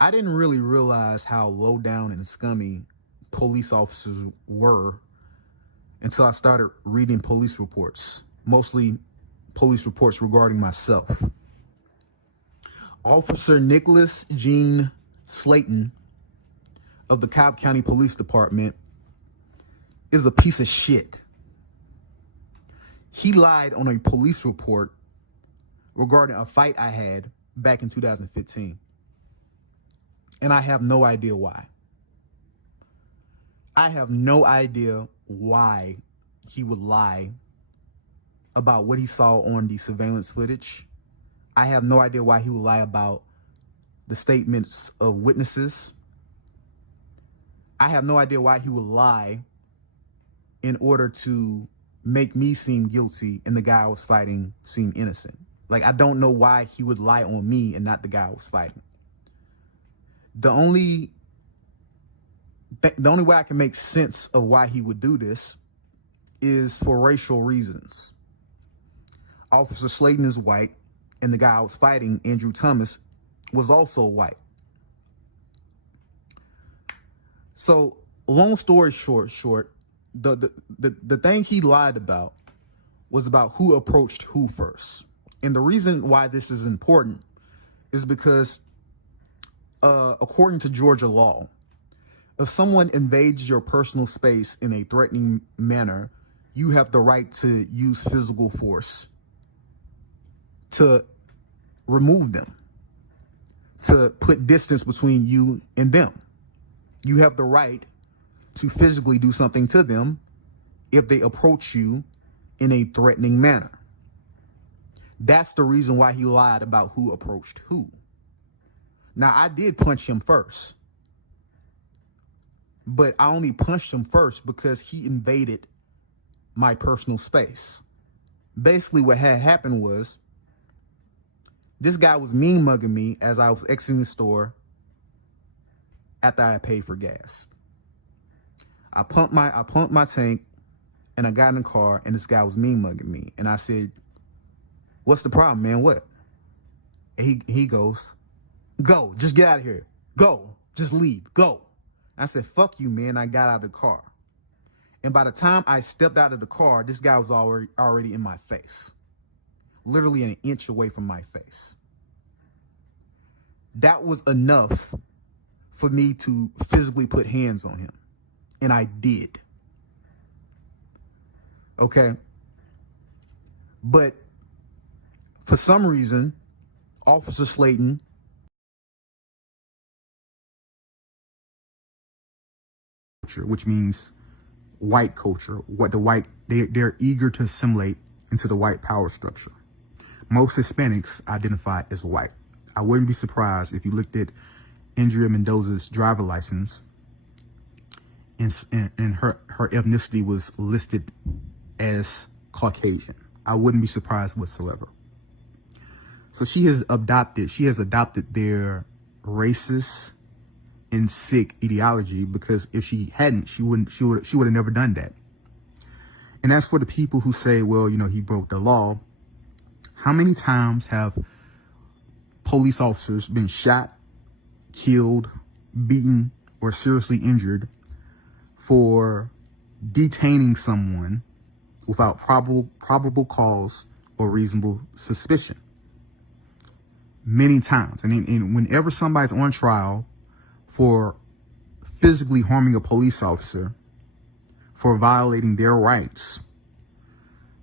I didn't really realize how low down and scummy police officers were until I started reading police reports, mostly police reports regarding myself. Officer Nicholas Gene Slatton of the Cobb County Police Department is a piece of shit. He lied on a police report regarding a fight I had back in 2015. And I have no idea why. I have no idea why he would lie about what he saw on the surveillance footage. I have no idea why he would lie about the statements of witnesses. I have no idea why he would lie in order to make me seem guilty and the guy I was fighting seem innocent. Like, I don't know why he would lie on me and not the guy I was fighting. The only way I can make sense of why he would do this is for racial reasons. Officer Slayton is white, and the guy I was fighting, Andrew Thomas, was also white. So, long story short, the thing he lied about was about who approached who first. And the reason why this is important is because according to Georgia law, if someone invades your personal space in a threatening manner, you have the right to use physical force to remove them, to put distance between you and them. You have the right to physically do something to them if they approach you in a threatening manner. That's the reason why he lied about who approached who. Now, I did punch him first, but I only punched him first because he invaded my personal space. Basically, what had happened was this guy was mean mugging me as I was exiting the store after I had paid for gas. I pumped my tank and I got in the car and this guy was mean mugging me. And I said, "What's the problem, man? What?" And he goes, "Go, just get out of here. Go, just leave, go." I said, "Fuck you, man." I got out of the car. And by the time I stepped out of the car, this guy was already in my face. Literally an inch away from my face. That was enough for me to physically put hands on him. And I did. Okay? But for some reason, Officer Slayton which means white culture, they're eager to assimilate into the white power structure. Most Hispanics identify as white. I wouldn't be surprised if you looked at Andrea Mendoza's driver license and her ethnicity was listed as Caucasian. I wouldn't be surprised whatsoever. So she has adopted their racist and sick ideology, because if she hadn't, she would have never done that. And as for the people who say, well, he broke the law, how many times have police officers been shot, killed, beaten, or seriously injured for detaining someone without probable cause or reasonable suspicion? Many times. And whenever somebody's on trial for physically harming a police officer, for violating their rights,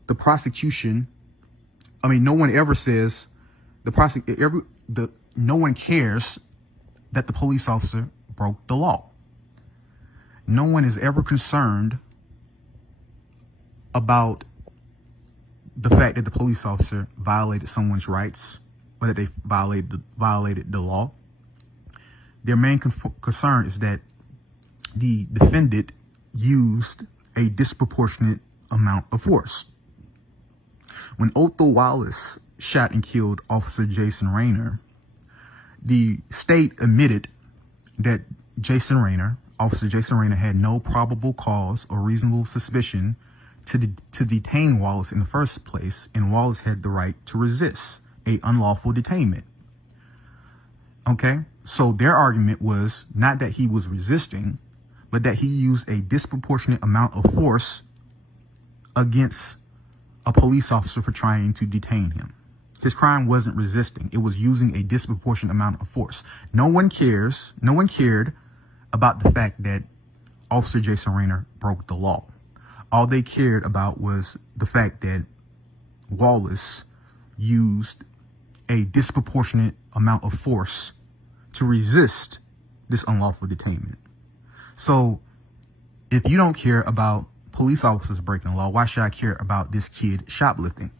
the prosecution, no one ever says, no one cares that the police officer broke the law. No one is ever concerned about the fact that the police officer violated someone's rights or that they violated the law. Their main concern is that the defendant used a disproportionate amount of force. When Otho Wallace shot and killed Officer Jason Rayner, the state admitted that Officer Jason Rayner had no probable cause or reasonable suspicion to detain Wallace in the first place, and Wallace had the right to resist a unlawful detainment. Okay. So their argument was not that he was resisting, but that he used a disproportionate amount of force against a police officer for trying to detain him. His crime wasn't resisting. It was using a disproportionate amount of force. No one cares. No one cared about the fact that Officer Jason Rayner broke the law. All they cared about was the fact that Wallace used a disproportionate amount of force to resist this unlawful detainment. So if you don't care about police officers breaking the law, why should I care about this kid shoplifting?